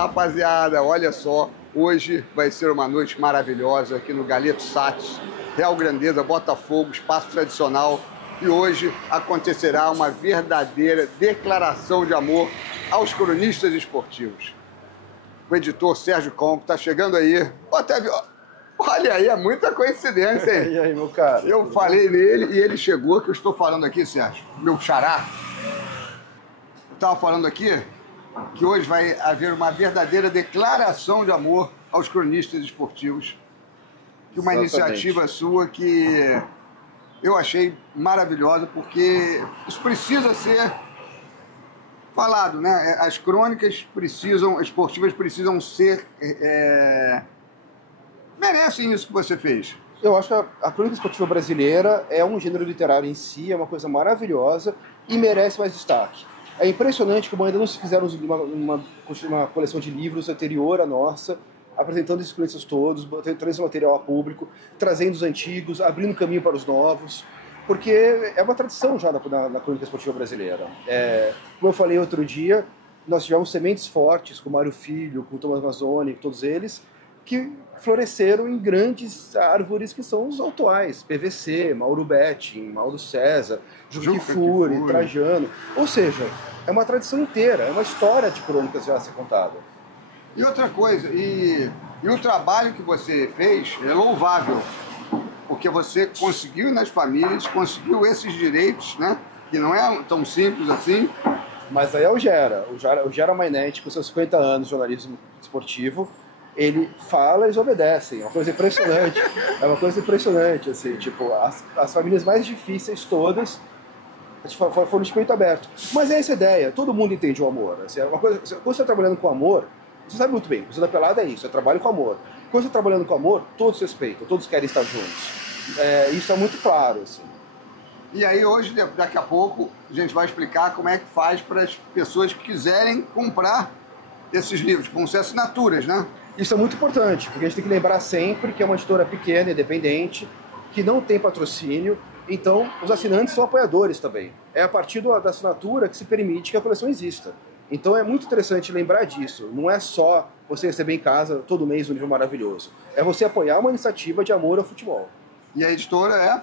rapaziada, olha só, hoje vai ser uma noite maravilhosa aqui no Galeto Sats, Real Grandeza, Botafogo, espaço tradicional, e hoje acontecerá uma verdadeira declaração de amor aos cronistas esportivos. O editor Sérgio Conco está chegando aí. Otávio, olha aí, é muita coincidência, hein? E aí, meu cara? Eu falei nele e ele chegou, que eu estou falando aqui, Sérgio, meu xará. Eu estava falando aqui que hoje vai haver uma verdadeira declaração de amor aos cronistas esportivos. Que uma iniciativa sua que eu achei maravilhosa, porque isso precisa ser falado, né? As crônicas esportivas precisam ser... merecem isso que você fez. Eu acho que a crônica esportiva brasileira é um gênero literário em si, é uma coisa maravilhosa e merece mais destaque. É impressionante como ainda não se fizeram uma coleção de livros anterior à nossa, apresentando esses cronistas todos, trazendo esse material a público, trazendo os antigos, abrindo caminho para os novos, porque é uma tradição já na crônica esportiva brasileira. Como eu falei outro dia, nós tivemos sementes fortes com Mário Filho, com Thomas Mazzoni, todos eles, que floresceram em grandes árvores que são os atuais, PVC, Mauro Betting, Mauro César, Juca Kfouri, Trajano. Ou seja, é uma tradição inteira, é uma história de crônicas já a ser contada. E outra coisa, e o trabalho que você fez é louvável, porque você conseguiu ir nas famílias, conseguiu esses direitos, né? Que não é tão simples assim. Mas aí é o Gera Mainetti, com seus 50 anos de jornalismo esportivo, ele fala e eles obedecem, é uma coisa impressionante. É uma coisa impressionante, assim, tipo, as famílias mais difíceis todas foram de peito aberto. Mas é essa a ideia, todo mundo entende o amor. Assim, é uma coisa, quando você está trabalhando com amor, você sabe muito bem, você da pelada é isso, é trabalho com amor. Quando você está trabalhando com amor, todos se respeitam, todos querem estar juntos. Isso é muito claro, assim. E aí hoje, daqui a pouco, a gente vai explicar como é que faz para as pessoas que quiserem comprar esses livros, com assinaturas, né? Isso é muito importante, porque a gente tem que lembrar sempre que é uma editora pequena, independente, que não tem patrocínio, então os assinantes são apoiadores também. É a partir da assinatura que se permite que a coleção exista. Então é muito interessante lembrar disso. Não é só você receber em casa todo mês um livro maravilhoso. É você apoiar uma iniciativa de amor ao futebol. E a editora é?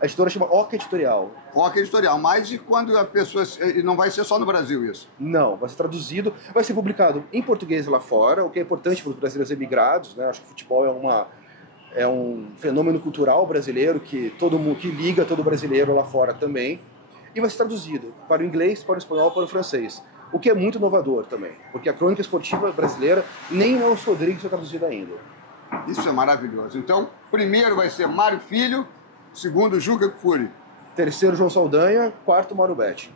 A editora chama Oca Editorial. Oca Editorial. Mas e quando a pessoa... Não vai ser só no Brasil isso? Não, vai ser traduzido, vai ser publicado em português lá fora, o que é importante para os brasileiros emigrados, né? Acho que o futebol é um fenômeno cultural brasileiro que liga todo brasileiro lá fora também. E vai ser traduzido para o inglês, para o espanhol, para o francês. O que é muito inovador também, porque a crônica esportiva brasileira nem Nelson Rodrigues foi traduzida ainda. Isso é maravilhoso. Então, primeiro vai ser Mário Filho, segundo Juca Kfouri. Terceiro João Saldanha, quarto Mauro Betting.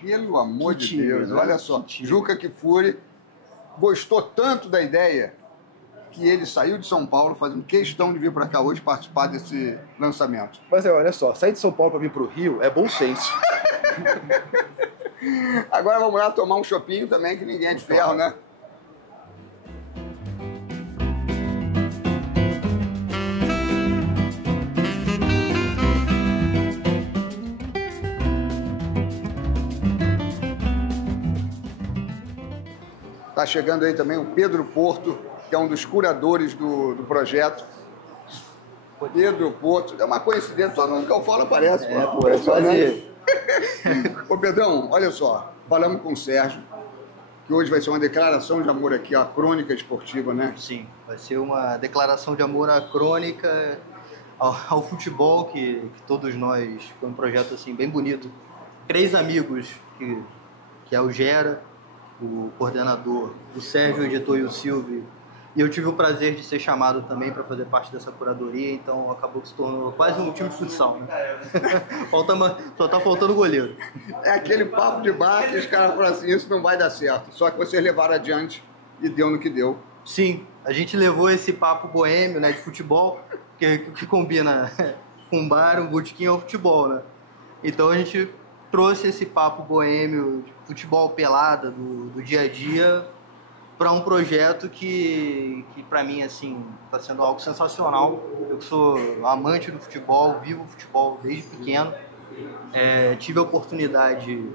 Pelo amor de Deus, olha só. Juca Kfouri gostou tanto da ideia que ele saiu de São Paulo fazendo questão de vir para cá hoje participar desse lançamento. Mas olha só, sair de São Paulo para vir para o Rio é bom senso. Agora vamos lá tomar um chopinho também, que ninguém é de ferro, né? Tá chegando aí também o Pedro Porto, que é um dos curadores do projeto. Pedro Porto, é uma coincidência, só nunca eu falo, aparece. É fazer. Ô Pedrão, olha só, falamos com o Sérgio, que hoje vai ser uma declaração de amor aqui à crônica esportiva, né? Sim, vai ser uma declaração de amor à crônica, ao futebol, que todos nós, foi um projeto assim bem bonito. 3 amigos, que é o Gera, o coordenador, o Sérgio, o editor, e o Silvio. E eu tive o prazer de ser chamado também para fazer parte dessa curadoria, então acabou que se tornou quase um time de futsal, né? Só tá faltando goleiro. É aquele papo de bar que os caras falam assim, isso não vai dar certo. Só que vocês levaram adiante e deu no que deu. Sim, a gente levou esse papo boêmio, né, de futebol, que combina com um bar, um botequim ao futebol, né? Então a gente trouxe esse papo boêmio, de futebol pelada, do dia a dia, para um projeto que para mim assim está sendo algo sensacional. Eu sou amante do futebol, vivo o futebol desde pequeno. Tive a oportunidade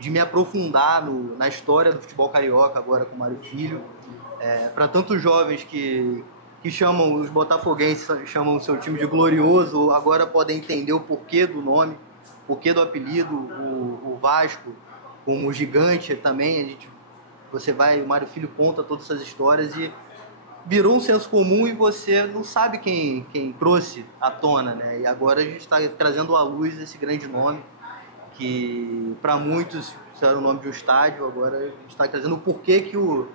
de me aprofundar na história do futebol carioca agora com o Mário Filho. Para tantos jovens que chamam, os botafoguenses chamam o seu time de glorioso, agora podem entender o porquê do nome, o porquê do apelido, o Vasco, como o gigante também, o Mário Filho conta todas essas histórias e virou um senso comum e você não sabe quem trouxe à tona, né? E agora a gente está trazendo à luz esse grande nome, que para muitos era o nome de um estádio, agora a gente está trazendo o porquê que o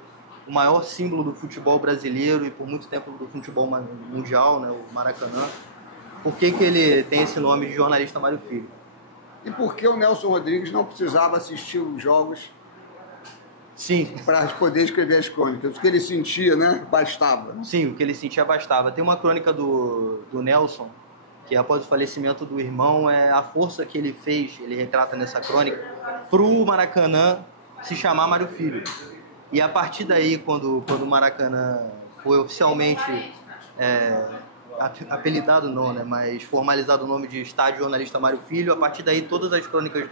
maior símbolo do futebol brasileiro e por muito tempo do futebol mundial, né, o Maracanã, por que ele tem esse nome de jornalista Mário Filho? E por que o Nelson Rodrigues não precisava assistir os jogos? Sim. Para poder escrever as crônicas? O que ele sentia, né? Bastava. Sim, o que ele sentia bastava. Tem uma crônica do Nelson, que após o falecimento do irmão, a força que ele fez, ele retrata nessa crônica, para o Maracanã se chamar Mário Filho. E a partir daí, quando o Maracanã foi oficialmente apelidado não, né, mas formalizado o nome de Estádio Jornalista Mário Filho, a partir daí todas as crônicas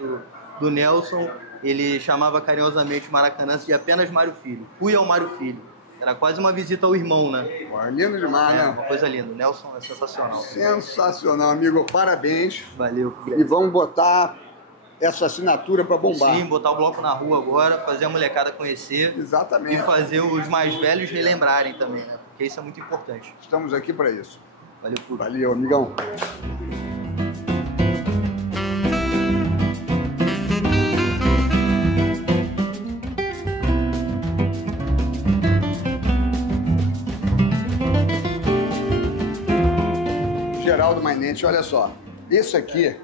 do Nelson, ele chamava carinhosamente o Maracanã de apenas Mário Filho. Fui ao Mário Filho. Era quase uma visita ao irmão, né? Lindo demais, né? Uma coisa linda. O Nelson é sensacional. Sensacional, amigo. Parabéns. Valeu. E vamos botar essa assinatura para bombar. Sim, botar o bloco na rua agora, fazer a molecada conhecer. Exatamente. E fazer os mais velhos relembrarem também, né? Porque isso é muito importante. Estamos aqui para isso. Valeu tudo. Valeu, amigão. Geraldo Mainete, olha só. Esse aqui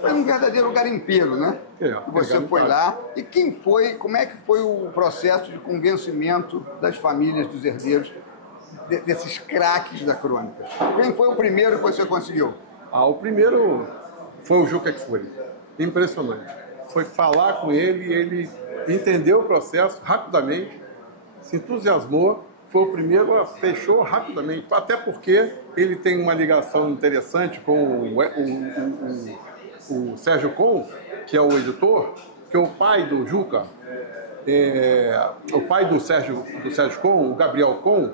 foi um verdadeiro garimpeiro, né? Você foi lá. E como é que foi o processo de convencimento das famílias dos herdeiros desses craques da crônica? Quem foi o primeiro que você conseguiu? O primeiro foi o Juca Kfouri. Impressionante. Foi falar com ele e ele entendeu o processo rapidamente, se entusiasmou, foi o primeiro, fechou rapidamente, até porque ele tem uma ligação interessante com o Sérgio Con, que é o editor, que é o pai do Juca, o pai do Sérgio Con, o Gabriel Con,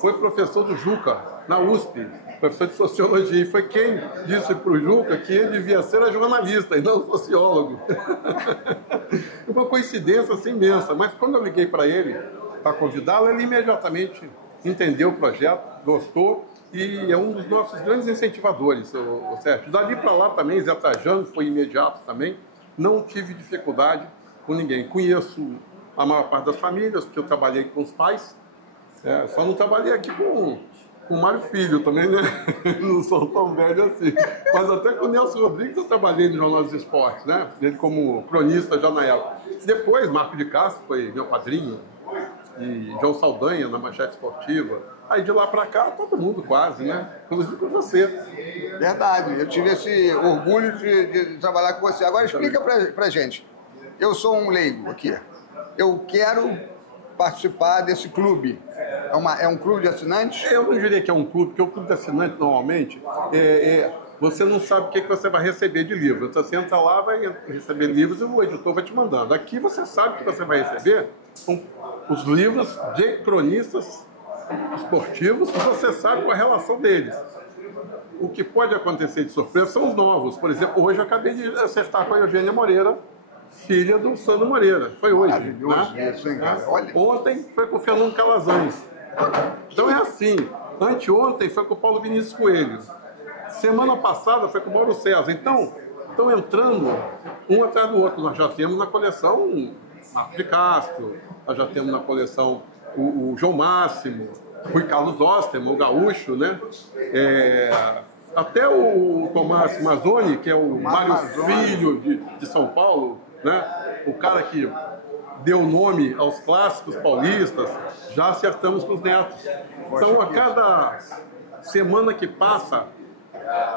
foi professor do Juca na USP, professor de sociologia, e foi quem disse para o Juca que ele devia ser jornalista e não sociólogo. Uma coincidência assim imensa, mas quando eu liguei para ele para convidá-lo, ele imediatamente entendeu o projeto, gostou e é um dos nossos grandes incentivadores, o Sérgio. Dali para lá também, Zé Trajano foi imediato também, não tive dificuldade com ninguém. Conheço a maior parte das famílias, porque eu trabalhei com os pais, só não trabalhei aqui com o Mário Filho também, né? Não sou tão velho assim. Mas até com o Nelson Rodrigues eu trabalhei no Jornal dos Esportes, né? Ele como cronista já na época. Depois, Marco de Castro foi meu padrinho, e João Saldanha na Manchete Esportiva. Aí de lá para cá, todo mundo quase, né? Inclusive com você. Verdade, eu tive esse orgulho de trabalhar com você. Agora explica pra gente. Eu sou um leigo aqui. Eu quero participar desse clube. É um clube de assinantes? Eu não diria que é um clube, porque o clube de assinantes normalmente você não sabe o que você vai receber de livro. Então, você entra lá, vai receber livros e o editor vai te mandando. Aqui você sabe que você vai receber os livros de cronistas esportivos e você sabe qual a relação deles. O que pode acontecer de surpresa são os novos. Por exemplo, hoje eu acabei de acertar com a Eugênia Moreira, filha do Sandro Moreira. Foi hoje. Né? Isso, hein, cara? Olha. Ontem foi com o Fernando Calazans. Então é assim. Anteontem foi com o Paulo Vinícius Coelho. Semana passada foi com o Mauro César. Então, estão entrando um atrás do outro. Nós já temos na coleção Marco de Castro, nós já temos na coleção o João Máximo, Rui Carlos Osterman, o gaúcho, né? Até o Tomás Mazzoni, que é o Mário Filho de São Paulo, né? O cara que deu nome aos clássicos paulistas, já acertamos com os netos. Então, a cada semana que passa,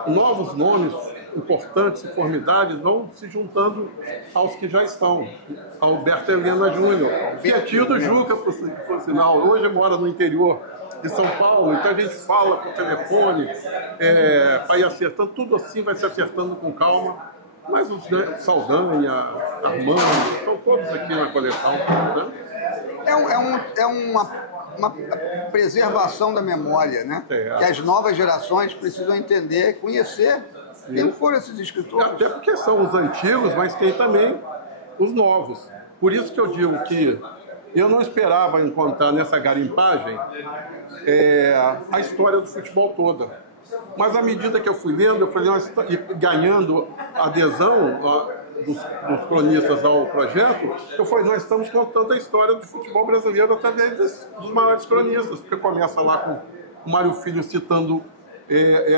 novos nomes importantes e formidáveis vão se juntando aos que já estão. Alberto Helena Júnior, que é tio do Juca, por sinal. Hoje mora no interior de São Paulo, então a gente fala por telefone, para ir acertando, tudo assim vai se acertando com calma. Mas os Saldanha, Armando, estão todos aqui na coleção. Né? É uma preservação da memória, né? É. Que as novas gerações precisam entender, conhecer quem foram esses escritores. Até porque são os antigos, mas tem também os novos. Por isso que eu digo que eu não esperava encontrar nessa garimpagem a história do futebol toda. Mas à medida que eu fui lendo, eu fui ganhando adesão dos cronistas ao projeto, eu falei, nós estamos contando a história do futebol brasileiro através dos maiores cronistas, porque começa lá com o Mário Filho citando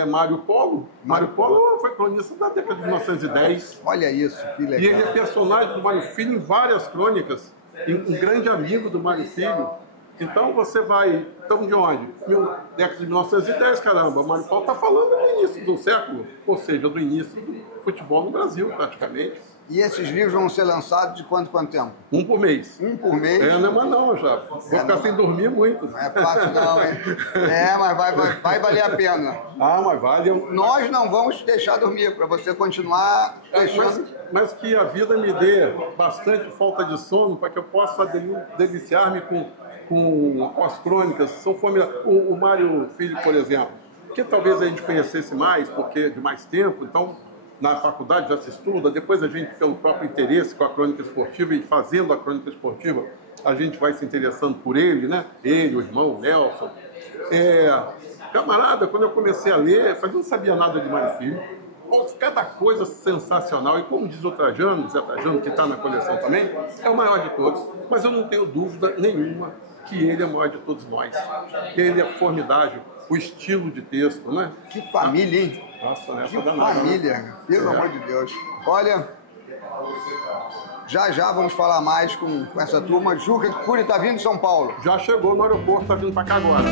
Mário Polo. Mário Polo foi cronista da década de 1910. Olha isso, que legal. E ele é personagem do Mário Filho em várias crônicas, e um grande amigo do Mário Filho. Então você vai... Estamos de onde? Década de 1910, caramba. O Mário Paulo está falando do início do século, ou seja, do início do futebol no Brasil, praticamente. E esses livros vão ser lançados de quanto tempo? Um por mês. Um por mês? Não é mais não, já. Vou ficar sem dormir muito. Não é fácil não, hein? Mas vai valer a pena. Ah, mas vale. Nós não vamos te deixar dormir, para você continuar deixando... Mas que a vida me dê bastante falta de sono para que eu possa deliciar-me com as crônicas. São o Mário Filho, por exemplo, que talvez a gente conhecesse mais, porque de mais tempo, então na faculdade já se estuda, depois a gente, pelo próprio interesse com a crônica esportiva e fazendo a crônica esportiva, a gente vai se interessando por ele, né? Ele, o irmão, o Nelson. Camarada, quando eu comecei a ler, eu não sabia nada de Mário Filho. Cada coisa sensacional, e como diz o Trajano, Zé Trajano, que está na coleção também, é o maior de todos, mas eu não tenho dúvida nenhuma que ele é o maior de todos nós. Ele é formidável, o estilo de texto, né? Que família, hein? Nossa, nessa que danada. família, pelo amor de Deus. Olha, já vamos falar mais com essa turma. Juca Kfouri está vindo de São Paulo. Já chegou no aeroporto, está vindo para cá agora.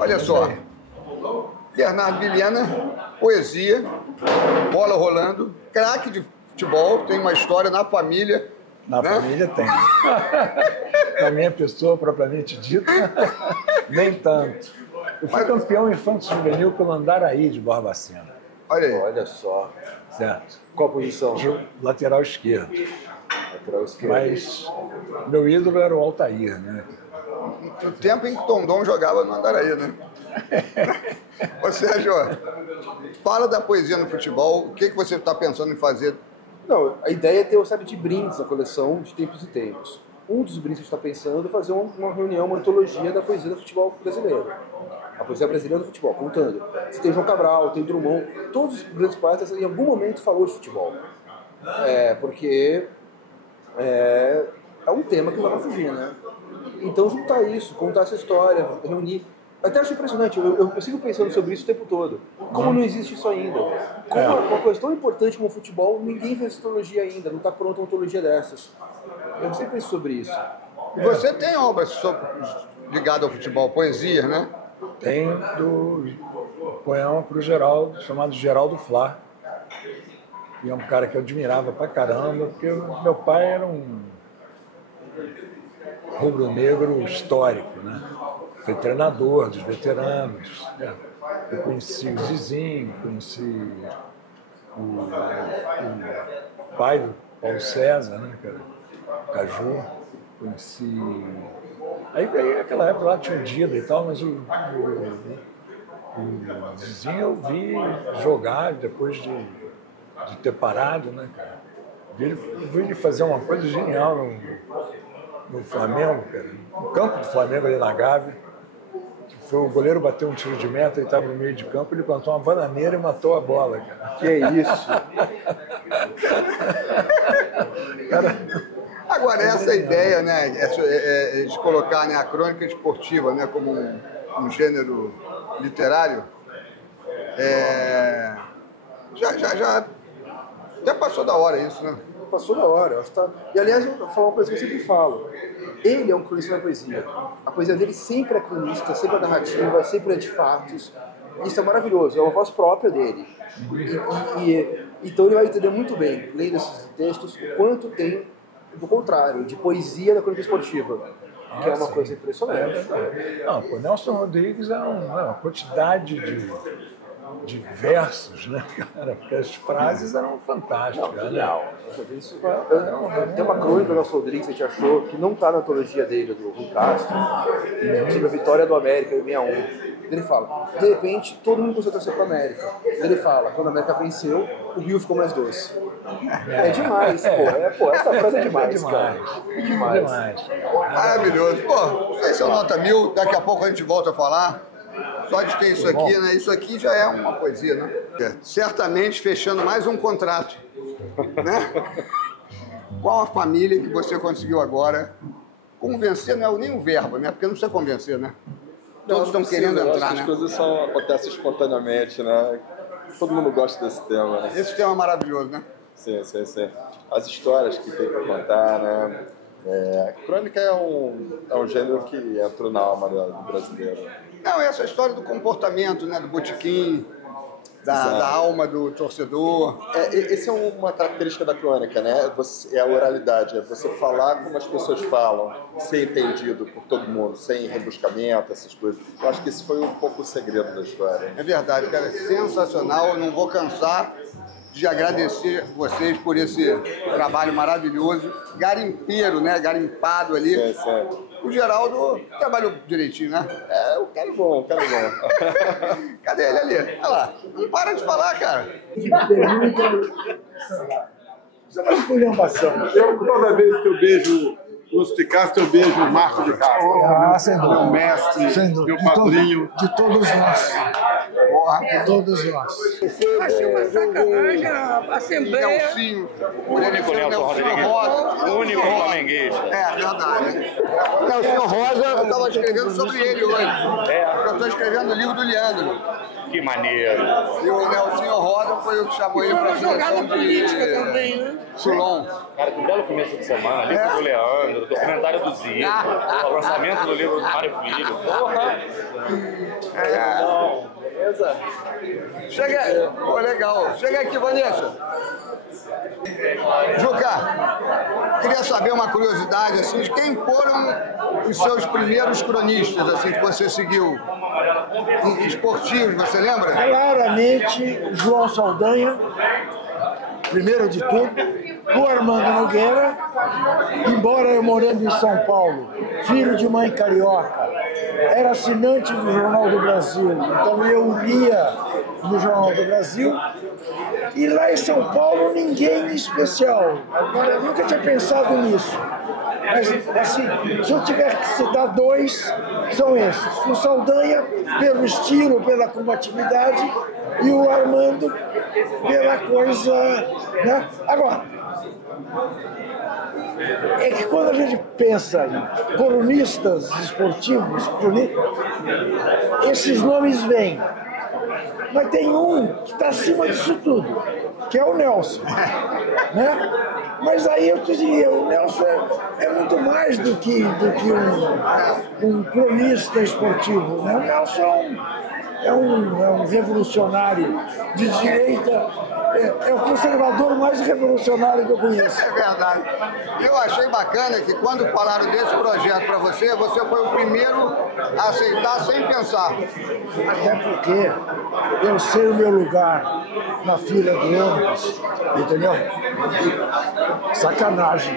Olha só, Bernardo Vilhena, poesia, bola rolando, craque de futebol, tem uma história na família. Na família tem. Na minha pessoa, propriamente dita, nem tanto. Eu fui campeão infanto-juvenil pelo Andaraí de Barbacena. Olha aí. Olha só. Certo? Qual posição? De lateral esquerdo. Lateral esquerdo. Mas meu ídolo era o Altair, né? No tempo em que Tondon jogava no Andaraí, né? Ô Sérgio, fala da poesia no futebol, o que você está pensando em fazer? Não, a ideia é ter uma série de brindes na coleção de tempos e tempos. Um dos brindes que a gente está pensando é fazer uma reunião, uma antologia da poesia do futebol brasileiro. A poesia brasileira do futebol, contando. Você tem João Cabral, tem Drummond, todos os grandes poetas em algum momento falou de futebol. Porque é um tema que não vai fugir, né? Então juntar isso, contar essa história, reunir. Até acho impressionante, eu sigo pensando sobre isso o tempo todo. Como não existe isso ainda? Como uma coisa tão importante como o futebol, ninguém fez antologia ainda, não está pronta uma antologia dessas. Eu sempre penso sobre isso. E você tem obras ligadas ao futebol, poesia, né? Tem do poema para o Geraldo, chamado Geraldo Flá. E é um cara que eu admirava pra caramba, porque meu pai era um rubro-negro histórico, né? Foi treinador dos veteranos. Eu conheci o Zizinho, conheci o pai do Paulo César, né, cara? Caju. Conheci... Aí naquela época lá tinha o Dida e tal, mas o Zizinho eu vi jogar depois de ter parado, né, cara? Vi ele fazer uma coisa genial no Flamengo, cara. No campo do Flamengo ali na Gávea. Foi o goleiro bateu um tiro de meta, ele estava no meio de campo, ele plantou uma bananeira e matou a bola, cara. Que é isso? Cara, Agora, essa ideia, né, de colocar, né, a crônica esportiva, né, como um gênero literário, já passou da hora isso, né? Passou da hora. E aliás, eu vou falar uma coisa que eu sempre falo. Ele é um cronista da poesia. A poesia dele sempre é cronista, sempre é narrativa, sempre é de fatos. Isso é maravilhoso, é uma voz própria dele. Então ele vai entender muito bem, lendo esses textos, o quanto tem do contrário, de poesia da crônica esportiva, que é uma coisa impressionante. Não, o Nelson Rodrigues é uma quantidade de versos, né, cara? Porque as frases eram fantásticas. Tem uma crônica do Nelson Rodrigues que a gente achou que não está na antologia dele, do Rui Castro, sobre a vitória do América em 61. Ele fala, de repente, todo mundo começou a torcer para a América. Ele fala, quando a América venceu, o Rio ficou mais doce. É demais, pô. Essa frase é demais, cara. É demais. Maravilhoso. Pô, esse é o Nota 1000, daqui a pouco a gente volta a falar. Só de ter isso aqui, né? Isso aqui já é uma poesia, né? Certamente fechando mais um contrato, né? Qual a família que você conseguiu agora convencer? Não é nem o verbo, né? Porque não precisa convencer, né? Todos estão querendo entrar, né? As coisas só acontecem espontaneamente, né? Todo mundo gosta desse tema, né? Esse tema é maravilhoso, né? Sim. As histórias que tem para contar, né? Crônica é um gênero que entrou na alma do brasileiro. Não, essa história do comportamento, né? Do botequim, da alma do torcedor. Essa é uma característica da crônica, né? É a oralidade, é você falar como as pessoas falam, ser entendido por todo mundo, sem rebuscamento, essas coisas. Eu acho que esse foi um pouco o segredo da história. É verdade, cara, sensacional. Eu não vou cansar de agradecer vocês por esse trabalho maravilhoso, garimpeiro, né? Garimpado ali. Sim. O Geraldo trabalhou direitinho, né? O cara é bom. Cadê ele ali? Olha lá. Não para de falar, cara. Isso é uma esculhambação. Toda vez que eu beijo o Lúcio de Castro, eu beijo o Marco de Castro. Sem dúvida. Meu mestre, Sem dúvida. meu padrinho. De todos nós. De todos nós. Achei uma sacanagem a Assembleia. Nelsinho. O único Nelson Rodrigues. O único flamenguista. É verdade. Nelsinho Rosa, eu estava escrevendo sobre ele hoje. Eu estou escrevendo o livro do Leandro. Que maneiro. E o Nelsinho Rosa foi o que chamou ele para a Jogada seleção política de também, né? Toulon. Cara, que belo começo de semana. Livro do Leandro, documentário do Zico, o lançamento do livro do Mário Filho. Porra! Beleza? Chega. Pô, legal. Chega aqui, Vanessa. Juca, queria saber uma curiosidade, assim, de quem foram os seus primeiros cronistas, assim, que você seguiu? Esportivos, você lembra? Claramente, João Saldanha, primeiro de tudo, o Armando Nogueira, embora eu morando em São Paulo, filho de mãe carioca, era assinante do Jornal do Brasil, então eu lia no Jornal do Brasil, e lá em São Paulo ninguém especial. Agora, eu nunca tinha pensado nisso. Mas, assim, se eu tiver que citar dois, são esses. O Saldanha, pelo estilo, pela combatividade, e o Armando, pela coisa, né? Agora, é que quando a gente pensa em colunistas esportivos, esses nomes vêm. Mas tem um que está acima disso tudo, que é o Nelson, né? Mas aí eu te diria, o Nelson é muito mais do que um cronista esportivo, né? O Nelson é um revolucionário de direita, é o conservador mais revolucionário que eu conheço. É verdade. Eu achei bacana que quando falaram desse projeto para você, você foi o primeiro a aceitar sem pensar. Até porque eu sei o meu lugar na fila do ônibus, entendeu? Sacanagem.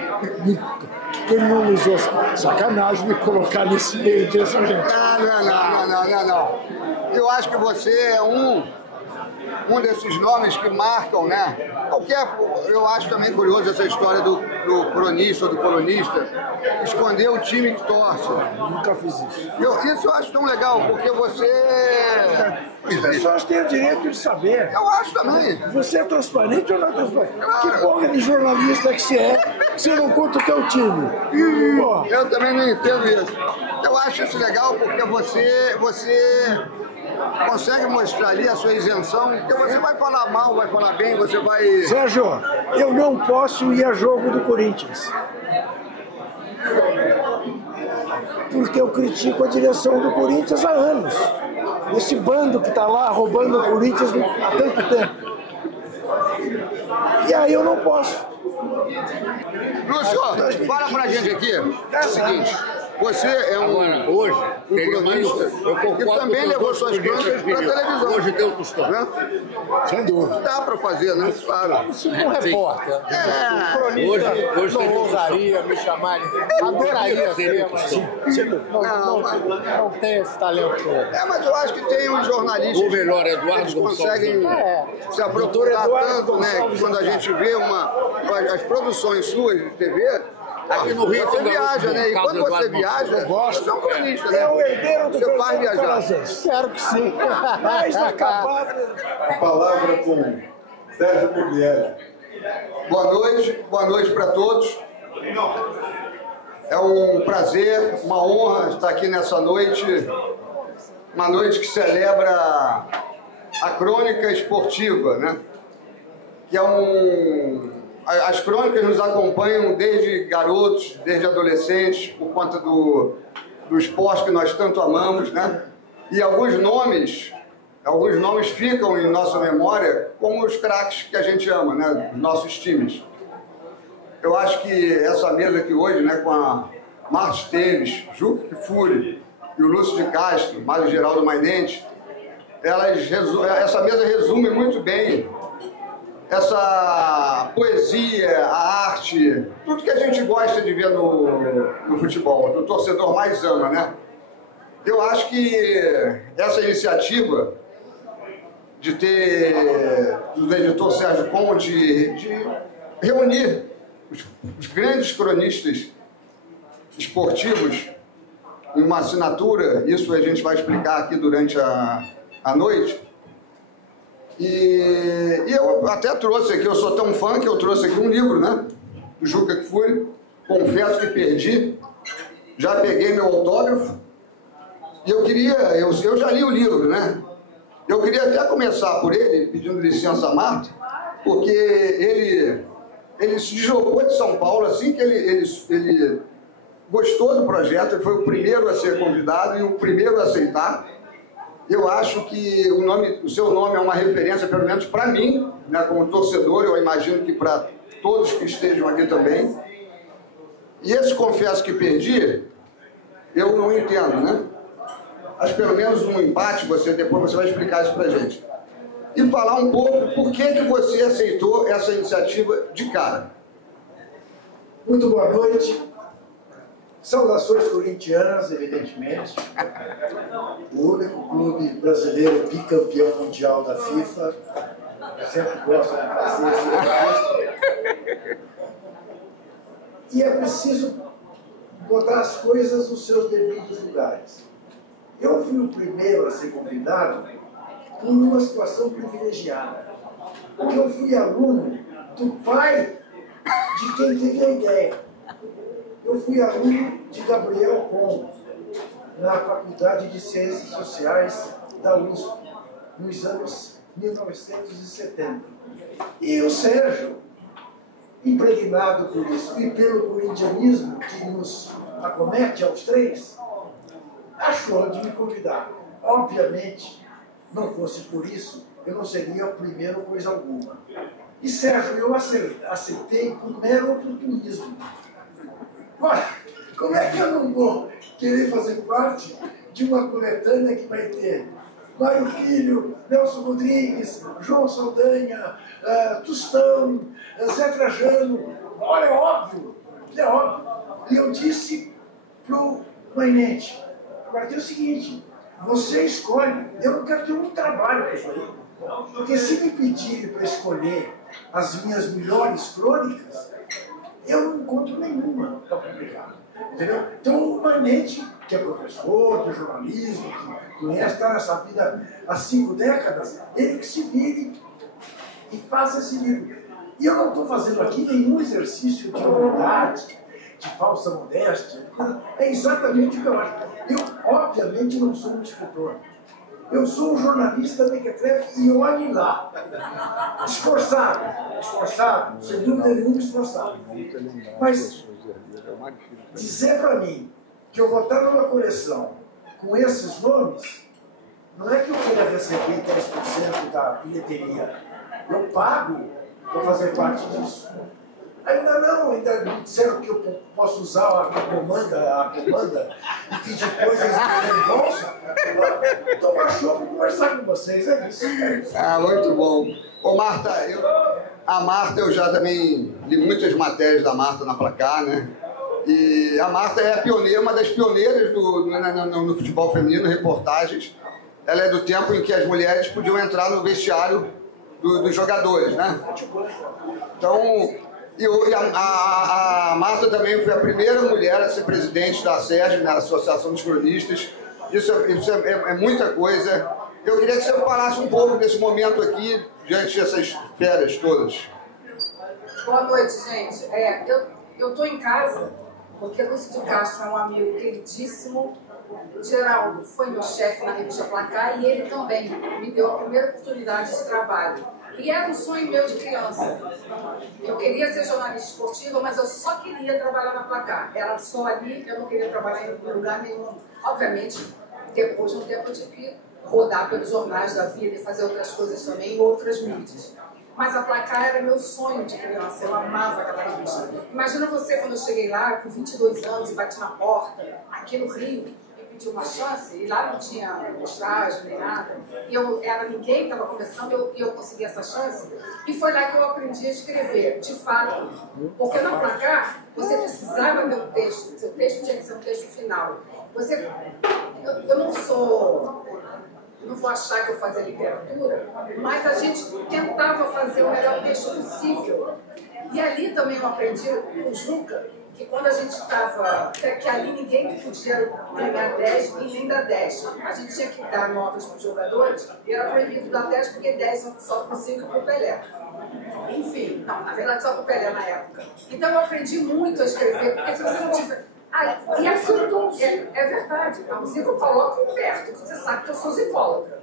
Quem não usou sacanagem me colocar nesse meio dessa gente. Não. Eu acho que você é um desses nomes que marcam, né? Eu acho também curioso essa história do cronista ou do colunista esconder o time que torce. Nunca fiz isso. Isso eu acho tão legal, porque você... As pessoas têm o direito de saber. Eu acho também. Você é transparente ou não é transparente? Que porra de jornalista que você é, que você não conta o teu time? Pô. Eu também não entendo isso. Eu acho isso legal porque você consegue mostrar ali a sua isenção, porque você vai falar mal, vai falar bem, você vai... Sérgio, eu não posso ir a jogo do Corinthians. Porque eu critico a direção do Corinthians há anos. Esse bando que está lá roubando o Corinthians há tanto tempo. E aí eu não posso. Lúcio, fala pra gente aqui o seguinte. Você é um, hoje, um cronista que também levou suas crônicas para a televisão. Hoje tem o costume. Né? Sem dúvida. Dá para fazer, né? Claro. Um repórter. Hoje Não tem ousaria me chamarem. Adoraria ser, mas não tem esse talento todo. Mas eu acho que tem uns jornalistas Ou melhor, Eduardo que conseguem se aprofundar tanto, né? Que quando a gente vê as produções suas de TV, aqui no Rio você viaja, né? E quando você viaja, você é um cronista, né? É o herdeiro do Você faz viajar. Espero que sim. Mas acabado. A palavra com Sérgio Pugliese. Boa noite para todos. É um prazer, uma honra estar aqui nessa noite, uma noite que celebra a crônica esportiva, né? Que é as crônicas nos acompanham desde garotos, desde adolescentes, por conta do esporte que nós tanto amamos, né? E alguns nomes ficam em nossa memória como os craques que a gente ama, né? Os nossos times. Eu acho que essa mesa aqui hoje, né, com a Marta Esteves, Juca Kfouri e o Lúcio de Castro, Mário Geraldo Mainente, essa mesa resume muito bem essa poesia, a arte, tudo que a gente gosta de ver no futebol, que o torcedor mais ama, né? Eu acho que essa iniciativa do editor Sérgio Conde de reunir os grandes cronistas esportivos em uma assinatura, isso a gente vai explicar aqui durante a noite. E eu até trouxe aqui, eu sou tão fã que eu trouxe aqui um livro, né? Do Juca Kfouri, confesso que perdi, já peguei meu autógrafo, e eu já li o livro, né? Eu queria até começar por ele, pedindo licença a Marta, porque ele se deslocou de São Paulo assim que ele gostou do projeto, ele foi o primeiro a ser convidado e o primeiro a aceitar. Eu acho que o seu nome é uma referência, pelo menos para mim, né, como torcedor, eu imagino que para todos que estejam aqui também. E esse confesso que perdi, eu não entendo, né? Mas pelo menos um empate, depois você vai explicar isso para a gente. E falar um pouco por que você aceitou essa iniciativa de cara. Muito boa noite. Saudações corintianas, evidentemente. O único clube brasileiro bicampeão mundial da FIFA. Sempre gosto de fazer esse registro. E é preciso botar as coisas nos seus devidos lugares. Eu fui o primeiro a ser convidado por uma situação privilegiada. Porque eu fui aluno do pai de quem teve a ideia. Eu fui aluno de Gabriel Com, na Faculdade de Ciências Sociais da USP, nos anos 1970. E o Sérgio, impregnado por isso e pelo corintianismo que nos acomete aos três, achou de me convidar. Obviamente, não fosse por isso, eu não seria o primeiro coisa alguma. E Sérgio, eu aceitei por mero oportunismo. Ora, como é que eu não vou querer fazer parte de uma coletânea que vai ter Mário Filho, Nelson Rodrigues, João Saldanha, Tostão, Zé Trajano? Olha, é óbvio. E eu disse pro Mainete, agora tem o seguinte, você escolhe, eu não quero ter muito trabalho com isso aí, porque se me pedirem para escolher as minhas melhores crônicas, eu não encontro nenhuma para publicar. Entendeu? Então o Mainete, que é professor de jornalismo, que conhece, está nessa vida há 5 décadas, ele que se vire e faça esse livro. E eu não estou fazendo aqui nenhum exercício de humildade, de falsa modéstia, é exatamente o que eu acho. Eu, obviamente, não sou um escritor. Eu sou um jornalista mequetrefe e olhe lá. Esforçado, sem dúvida nenhuma esforçado. Mas dizer para mim que eu vou estar numa coleção com esses nomes, não é que eu queira receber 10% da bilheteria. Eu pago para fazer parte disso. Ainda não, ainda me disseram que eu posso usar a comanda e pedir coisas em bolsa. Tomar show para conversar com vocês, é isso. Ah, muito bom. Ô Marta, a Marta eu já também li muitas matérias da Marta na Placar, né? E a Marta é a pioneira, uma das pioneiras no futebol feminino, reportagens. Ela é do tempo em que as mulheres podiam entrar no vestiário dos jogadores, né? Então, a Marta também foi a primeira mulher a ser presidente da SERJ, na Associação dos Cronistas. Isso é muita coisa. Eu queria que você falasse um pouco desse momento aqui, diante dessas feras todas. Boa noite, gente. Eu estou em casa porque Lúcio de Castro é um amigo queridíssimo. Geraldo foi meu chefe na revista Placar e ele também me deu a primeira oportunidade de trabalho. E era um sonho meu de criança. Eu queria ser jornalista esportiva, mas eu só queria trabalhar na Placar. Era só ali, eu não queria trabalhar em lugar nenhum. Obviamente, depois de um tempo eu tive que rodar pelos jornais da vida e fazer outras coisas também, em outras mídias. Mas a Placar era meu sonho de criança, eu amava aquela revista. Imagina você quando eu cheguei lá, com 22 anos, e bati na porta, aqui no Rio, e pedi uma chance, e lá não tinha estágio nem nada. E era ninguém que estava começando, e eu consegui essa chance. E foi lá que eu aprendi a escrever, de fato. Porque na Placar, você precisava ter um texto, o seu texto tinha que ser um texto final. Eu não sou... Não vou achar que eu fazia literatura, mas a gente tentava fazer o melhor texto possível. E ali também eu aprendi com o Juca, que quando a gente estava... que ali ninguém podia ganhar 10 e nem dar 10. A gente tinha que dar notas para os jogadores e era proibido dar 10 porque 10 só para o 5 para o Pelé. Enfim, não, na verdade só para o Pelé na época. Então eu aprendi muito a escrever, porque se você não tiver... e assunto é verdade. A música eu coloco perto, você sabe que eu sou psicóloga.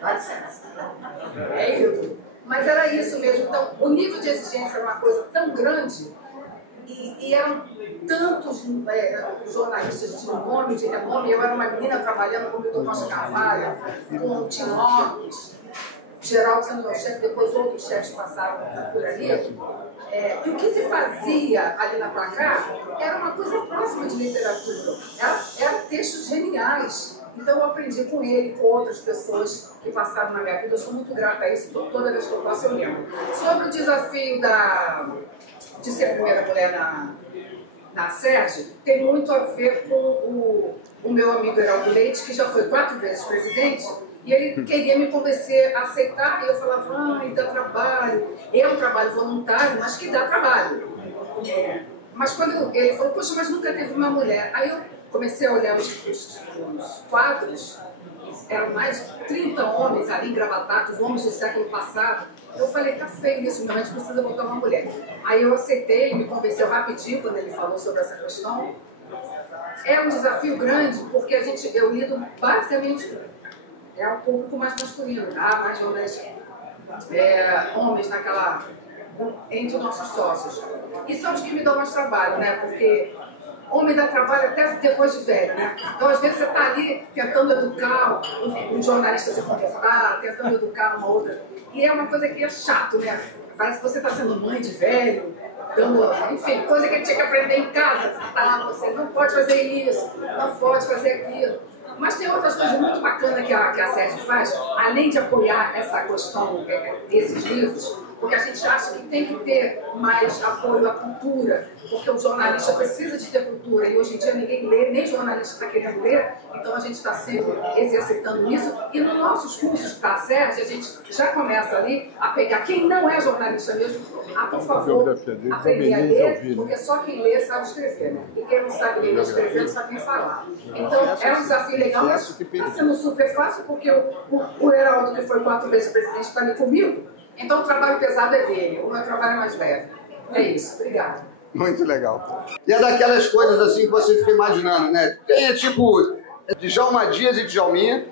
Dá licença. É isso. Mas era isso mesmo. Então, o nível de exigência era uma coisa tão grande e eram tantos jornalistas de nome, de renome. Eu era uma menina trabalhando com o Milton Costa Carvalho, com o Tim Lopes, Geraldo sendo meu chefe, depois outros chefes passaram por ali. E o que se fazia ali na Placar era uma coisa próxima de literatura. Eram textos geniais. Então eu aprendi com ele, com outras pessoas que passaram na minha vida. Eu sou muito grata a isso, toda vez que eu posso eu lembro. Sobre o desafio de ser a primeira mulher na SERJ, tem muito a ver com o meu amigo Heraldo Leite, que já foi 4 vezes presidente. E ele queria me convencer a aceitar, e eu falava, dá trabalho. É um trabalho voluntário, mas que dá trabalho. Mas quando ele falou, poxa, mas nunca teve uma mulher. Aí eu comecei a olhar os quadros, eram mais de 30 homens ali engravatados, homens do século passado. Eu falei, tá feio isso, mas a gente precisa botar uma mulher. Aí eu aceitei, ele me convenceu rapidinho quando ele falou sobre essa questão. É um desafio grande, porque eu lido basicamente... É o público mais masculino, tá? Mais homens entre os nossos sócios. E são os que me dão mais trabalho, né? Porque homem dá trabalho até depois de velho, né? Então, às vezes, você está ali tentando educar um jornalista a se comportar, tentando educar uma outra. E é uma coisa que é chato, né? Parece que você está sendo mãe de velho, enfim, coisa que ele tinha que aprender em casa. Tá? Você não pode fazer isso, não pode fazer aquilo. Mas tem outras coisas muito bacanas que a SERJ faz, além de apoiar essa questão desses livros, porque a gente acha que tem que ter mais apoio à cultura, porque o jornalista precisa de ter cultura, e hoje em dia ninguém lê, nem jornalista está querendo ler, então a gente está sempre exercitando isso. E nos nossos cursos da SERJ, a gente já começa ali a pegar quem não é jornalista mesmo, por favor, aprender a ler, porque só quem lê sabe escrever, né? E quem não sabe ler e escrever não sabe nem falar. Então é um desafio legal, mas está sendo super fácil, porque o Heraldo, que foi 4 vezes presidente, está ali comigo. Então o trabalho pesado é dele, o meu trabalho é mais leve. É isso, obrigada. Muito legal. E é daquelas coisas assim que você fica imaginando, né? Tem tipo Djalma Dias e Djalminha.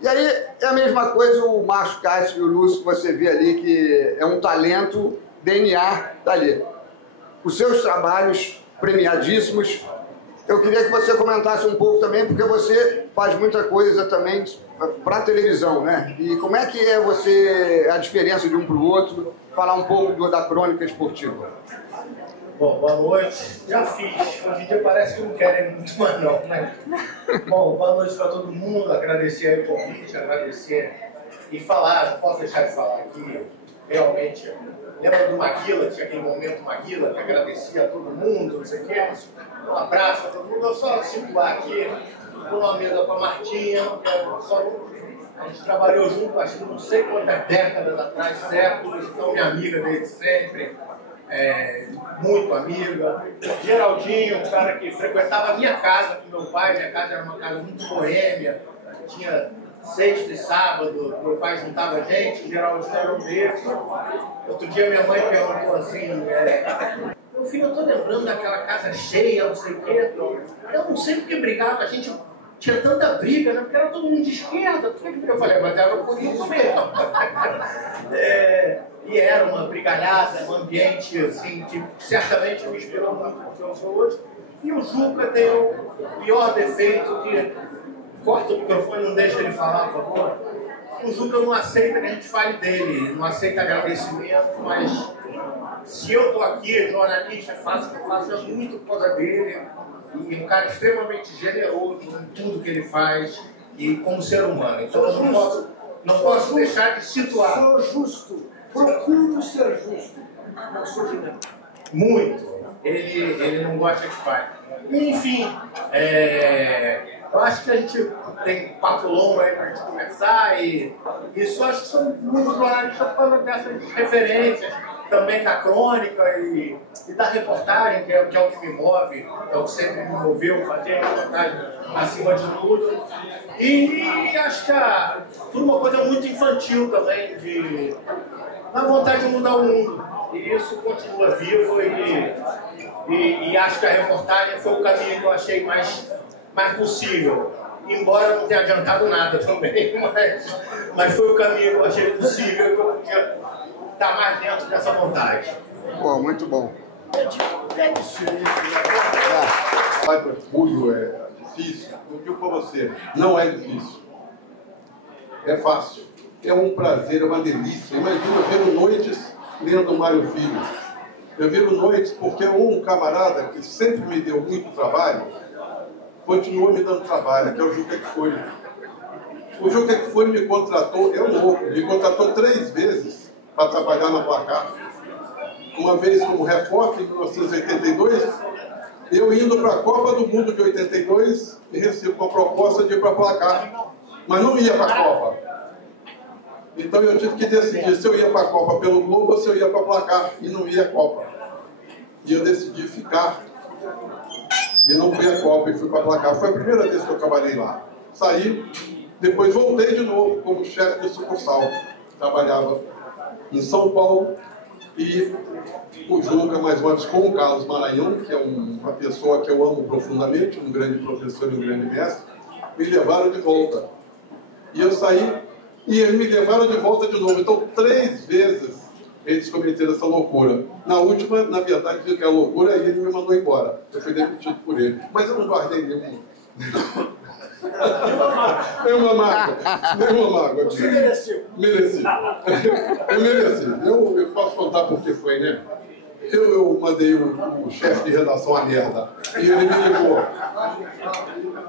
E aí é a mesma coisa o Márcio Cássio e o Lúcio que você vê ali, que é um talento, DNA dali. Os seus trabalhos premiadíssimos. eu queria que você comentasse um pouco também, porque você faz muita coisa também para televisão, né? E como é que é a diferença de um para o outro? Falar um pouco da crônica esportiva. Bom, boa noite. Já fiz. Hoje em dia parece que não querem muito mais não, né? Bom, boa noite para todo mundo. Agradecer aí o convite, agradecer e falar, não posso deixar de falar aqui, realmente. Lembra do Maguila, tinha aquele momento Maguila, que agradecia a todo mundo, não sei o quê. Um abraço a todo mundo. Eu só situar aqui, uma mesa com a Martinha, a gente trabalhou junto, acho que não sei quantas décadas atrás, séculos, então minha amiga desde sempre. Muito amiga. Geraldinho, um cara que frequentava a minha casa com meu pai. Minha casa era uma casa muito boêmia, tinha sexta e sábado, meu pai juntava a gente. Geraldinho era um desses. Outro dia minha mãe perguntou assim: meu filho, eu tô lembrando daquela casa cheia, não sei o quê. Eu não sei porque brigava, a gente tinha tanta briga, né? Porque era todo mundo de esquerda. Eu falei, mas era por isso mesmo. E era uma brigalhada, um ambiente assim, que certamente me inspirou muito no que eu sou hoje. E o Juca tem o pior defeito que... Corta o microfone, não deixa ele falar, por favor. O Juca não aceita que a gente fale dele, não aceita agradecimento, mas se eu estou aqui, jornalista, faço muito por causa dele. E um cara extremamente generoso em tudo que ele faz e como ser humano. Então eu não posso deixar de situar. Sou justo. Procuro ser justo. Não sou dinâmico. Muito. Ele não gosta de pai. Enfim, eu acho que a gente tem papo longo aí pra gente conversar e isso acho que são muitos jornalistas por causa dessas referências, também da crônica e da reportagem, que é o que me move, é o que sempre me moveu, fazer reportagem acima de tudo. E acho que por uma coisa muito infantil também, na vontade de mudar o mundo. E isso continua vivo e acho que a reportagem foi o caminho que eu achei mais possível. Embora não tenha adiantado nada também, mas foi o caminho que eu achei possível e que eu podia estar mais dentro dessa vontade. Pô, muito bom. Vai para julho é difícil. Eu digo para você, não é difícil. É fácil. É um prazer, é uma delícia. Imagina, eu viro noites lendo Mário Filho. Eu viro noites porque um camarada que sempre me deu muito trabalho, continua me dando trabalho, que é o Juca Kfouri. O Juca Kfouri me contratou, me contratou 3 vezes para trabalhar na Placar. Uma vez como repórter em 1982, eu indo para a Copa do Mundo de 82 e recebo uma proposta de ir para a Placar, mas não ia para a Copa. Então eu tive que decidir se eu ia para a Copa pelo Globo ou se eu ia para a Placar, e não ia a Copa. E eu decidi ficar. E não fui à Copa e fui para a Placar. Foi a primeira vez que eu trabalhei lá. Saí, depois voltei de novo como chefe de sucursal. Trabalhava em São Paulo e o Juca, mais uma vez, com o Carlos Maranhão, que é uma pessoa que eu amo profundamente, um grande professor e um grande mestre, me levaram de volta. E eu saí e eles me levaram de volta de novo. Então, 3 vezes eles cometeram essa loucura. Na última, na verdade, viu que é loucura e ele me mandou embora. Eu fui demitido por ele. Mas eu não guardei nenhuma mágoa. Você mereceu. Mereci. Eu mereci. Eu posso contar por que foi, né? Eu mandei o chefe de redação a merda. E ele me ligou.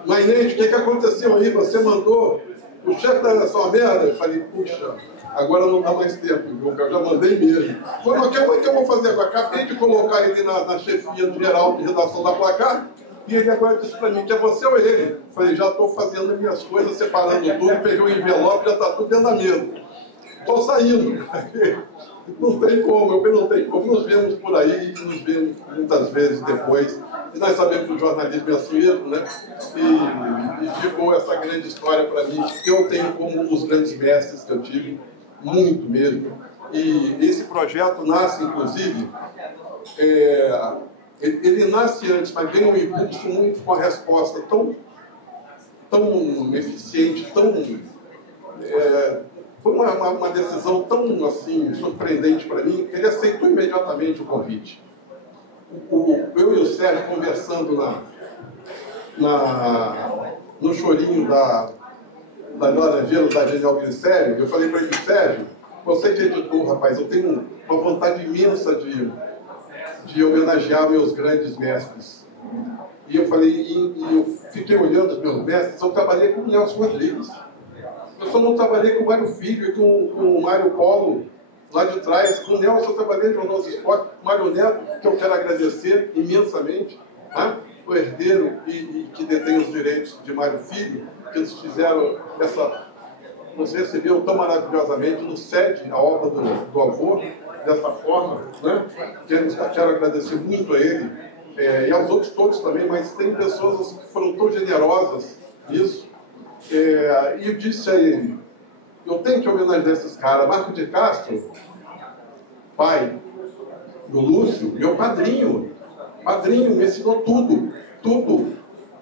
Mas, Neide, o que aconteceu aí? Você mandou o chefe da redação a merda? Eu falei, puxa, agora não dá mais tempo, eu já mandei mesmo. Falei, mas o que eu vou fazer agora? Acabei de colocar ele na chefia geral de redação da Placar, e ele agora disse para mim que é você ou ele. Eu falei, já estou fazendo as minhas coisas, separando tudo, peguei o envelope, já está tudo dentro da mesa. Estou saindo. Não tem como, não tem como. Nos vemos por aí, nos vemos muitas vezes depois. E nós sabemos que o jornalismo é assim mesmo, né? E ficou essa grande história para mim, que eu tenho como um dos grandes mestres que eu tive, muito mesmo. E esse projeto nasce, inclusive, ele nasce antes, mas vem um impulso muito com a resposta tão eficiente, foi uma decisão tão assim, surpreendente para mim, que ele aceitou imediatamente o convite. Eu e o Sérgio conversando no chorinho da Laranjeira, da Genial Glicério, eu falei para ele, Sérgio, você que é editor, rapaz, eu tenho uma vontade imensa de homenagear meus grandes mestres. E eu falei, e eu fiquei olhando os meus mestres, eu trabalhei com o Nelson Rodrigues. Eu só não trabalhei com o Mário Filho e com o Mário Polo, lá de trás. Com o Nelson eu trabalhei no Jornal do Esporte, Mário Neto, que eu quero agradecer imensamente, tá? O herdeiro e que detém os direitos de Mário Filho, que eles fizeram nos receberam tão maravilhosamente, nos cede a obra do avô, dessa forma, né? Quero agradecer muito a ele, e aos outros todos também, mas tem pessoas assim, que foram tão generosas nisso, e eu disse a ele, eu tenho que homenagear esses caras. Marco de Castro, pai do Lúcio, meu padrinho, me ensinou tudo.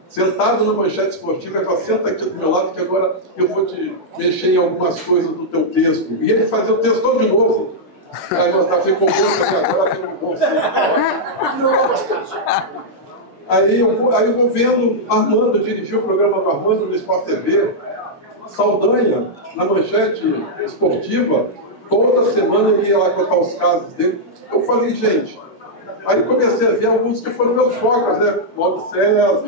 Sentado na manchete esportiva, ele falou, senta aqui do meu lado que agora eu vou te mexer em algumas coisas do teu texto. E ele fazia o texto todo de novo. Aí nós ficou bom, agora ficou bom. Aí eu vou vendo Armando dirigir o programa do Armando no Sport TV, Saldanha, na manchete esportiva, toda semana ele ia lá contar os casos dele. Eu falei, gente, aí comecei a ver alguns que foram meus focos, né? Mauro César,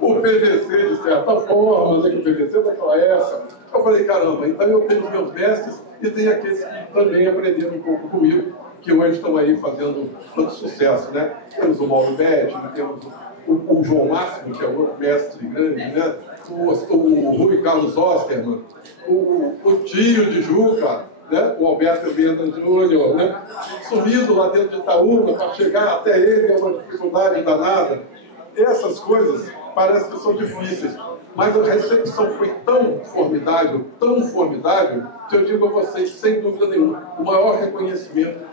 o PVC de certa forma, né? O PVC daquela época. Eu falei, caramba, então eu tenho os meus mestres e tem aqueles que também aprenderam um pouco comigo, que hoje estão aí fazendo tanto sucesso, né? Temos o Mauro Betti, temos o João Máximo, que é outro mestre grande, né? O Rui Carlos Osterman, o tio de Juca, né? O Alberto Benda Júnior, né? Sumido lá dentro de Itaúna, para chegar até ele é uma dificuldade danada. Essas coisas parecem que são difíceis, mas a recepção foi tão formidável, que eu digo a vocês, sem dúvida nenhuma, o maior reconhecimento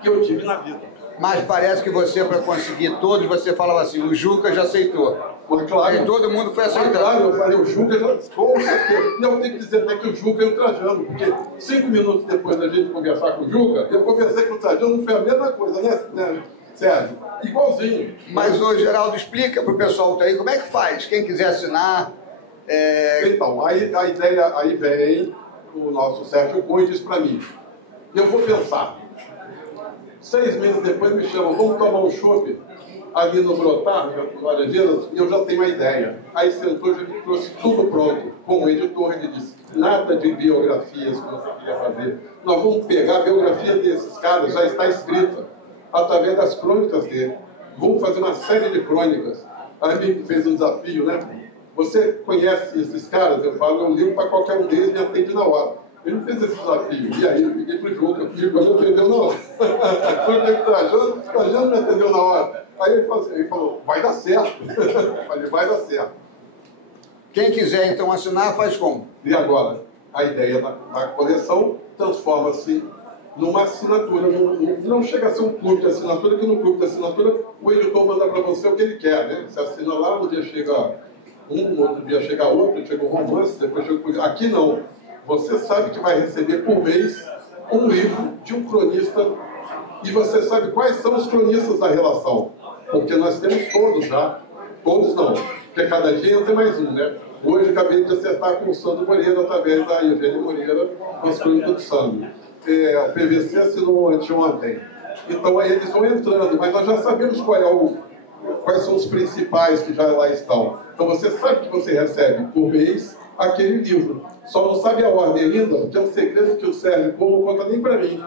que eu tive na vida. Mas parece que você, para conseguir todos, você falava assim, o Juca já aceitou. Mas, claro, e todo mundo foi aceitando. Claro, eu falei, o Juca já... Com certeza. Não, eu tenho que dizer até que o Juca é o Trajano, porque 5 minutos depois da gente conversar com o Juca, eu conversei com o Trajano, foi a mesma coisa, né, Sérgio? Igualzinho. Mas, ô, Geraldo, explica para o pessoal que tá aí, como é que faz? Quem quiser assinar... Então, a ideia, aí vem o nosso Sérgio Cunha e diz para mim, eu vou pensar. 6 meses depois me chamam, vamos tomar um chopp ali no Brotar, no Laranjeiras, e eu já tenho uma ideia. Aí sentou, já me trouxe tudo pronto. Como editor, ele disse, nada de biografias que você queria fazer. Nós vamos pegar a biografia desses caras, já está escrita, através das crônicas dele. Vamos fazer uma série de crônicas. Aí me fez um desafio, né? Você conhece esses caras? Eu falo, eu ligo para qualquer um deles e me atende na hora. Ele fez esse desafio. E aí eu liguei para o Juca, o Juca não atendeu na hora. O Trajano me atendeu na hora. Aí ele falou, vai dar certo. Eu falei, vai dar certo. Quem quiser então assinar, faz como? E agora, a ideia da coleção transforma-se numa assinatura. Não chega a ser um clube de assinatura, que no clube de assinatura o editor manda para você o que ele quer, né? Você assina lá, um dia chega um, outro dia chega outro, chega um romance, depois chega... Aqui não. Você sabe que vai receber por mês um livro de um cronista e você sabe quais são os cronistas da relação. Porque nós temos todos já. Todos não. Porque cada dia tem mais um, né? Hoje acabei de acertar com o Sandro Moreira através da Eugênia Moreira, nosso cronista do Sandro. O PVC assinou anteontem. Então aí eles vão entrando, mas nós já sabemos quais são os principais que já lá estão. Então você sabe que você recebe por mês aquele livro. Só não sabe a ordem ainda, que é um segredo que o Sérgio não conta nem para mim.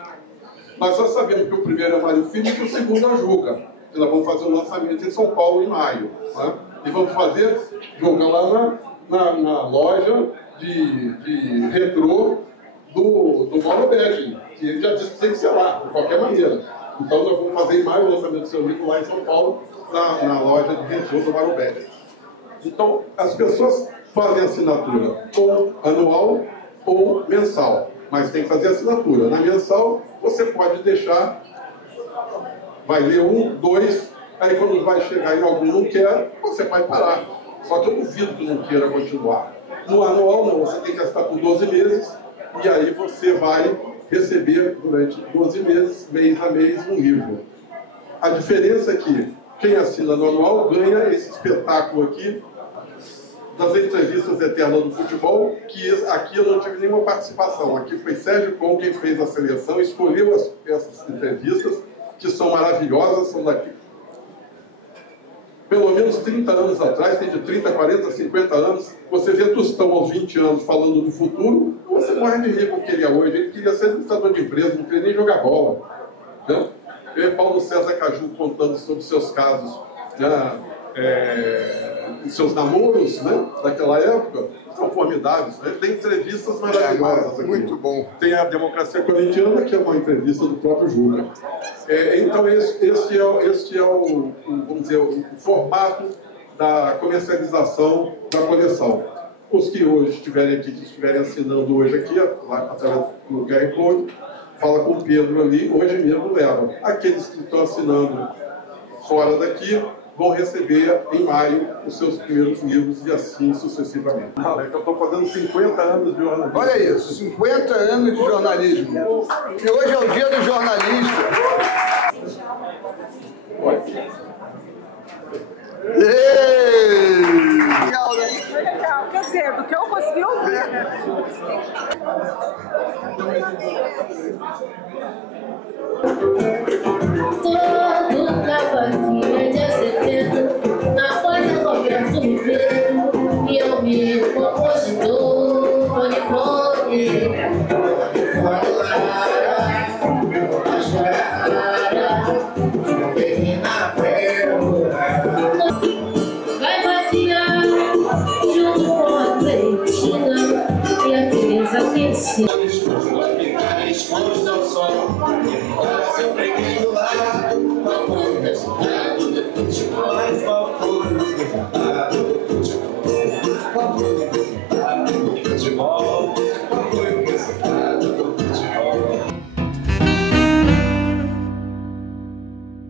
Nós só sabemos que o primeiro é Mário Filho e que o segundo é a Juca. Que nós vamos fazer o lançamento em São Paulo em maio. Né? E vamos fazer, Juca, lá na loja de retrô do Mauro Betti, que ele já disse que tem que ser lá, de qualquer maneira. Então nós vamos fazer em maio o lançamento do seu livro lá em São Paulo, na loja de retrô do Mauro Betti. Então, as pessoas fazem assinatura ou anual ou mensal, mas tem que fazer assinatura. Na mensal, você pode deixar, vai ler 1, 2, aí quando vai chegar em algum não quer, você vai parar. Só que eu duvido que não queira continuar. No anual, não, você tem que assinar por 12 meses, e aí você vai receber durante 12 meses, mês a mês, um livro. A diferença é que quem assina no anual ganha esse espetáculo aqui das entrevistas eternas do futebol, que aqui eu não tive nenhuma participação. Aqui foi Sérgio Com quem fez a seleção, escolheu essas entrevistas, que são maravilhosas, são daqui pelo menos 30 anos atrás, tem de 30, 40, 50 anos. Você vê Tostão aos 20 anos falando do futuro, você morre de rir com o que ele é hoje. Ele queria ser administrador de empresa, não queria nem jogar bola. Né? Eu e Paulo César Caju contando sobre seus casos, né? Seus namoros, né? Daquela época, são formidáveis. Né? Tem entrevistas maravilhosas aqui. Muito bom. Tem a Democracia Corintiana, que é uma entrevista do próprio Juca. Então, este é o, vamos dizer, o formato da comercialização da coleção. Os que hoje estiverem aqui, que estiverem assinando hoje aqui, através do QR Code, fala com o Pedro ali, hoje mesmo leva. Aqueles que estão assinando fora daqui vão receber em maio os seus primeiros livros e assim sucessivamente. Eu estou fazendo 50 anos de jornalismo. Olha isso, 50 anos de jornalismo. E hoje é o dia do jornalista. Legal, né? Foi legal, quer dizer, do que eu consegui ouvir, né? Todo cavaquinho de 70, na voz do Roberto Ribeiro, e eu me compositor, Tony Pone, vai vadiar junto com a Cleitina e a Teresa Quincy. Futebol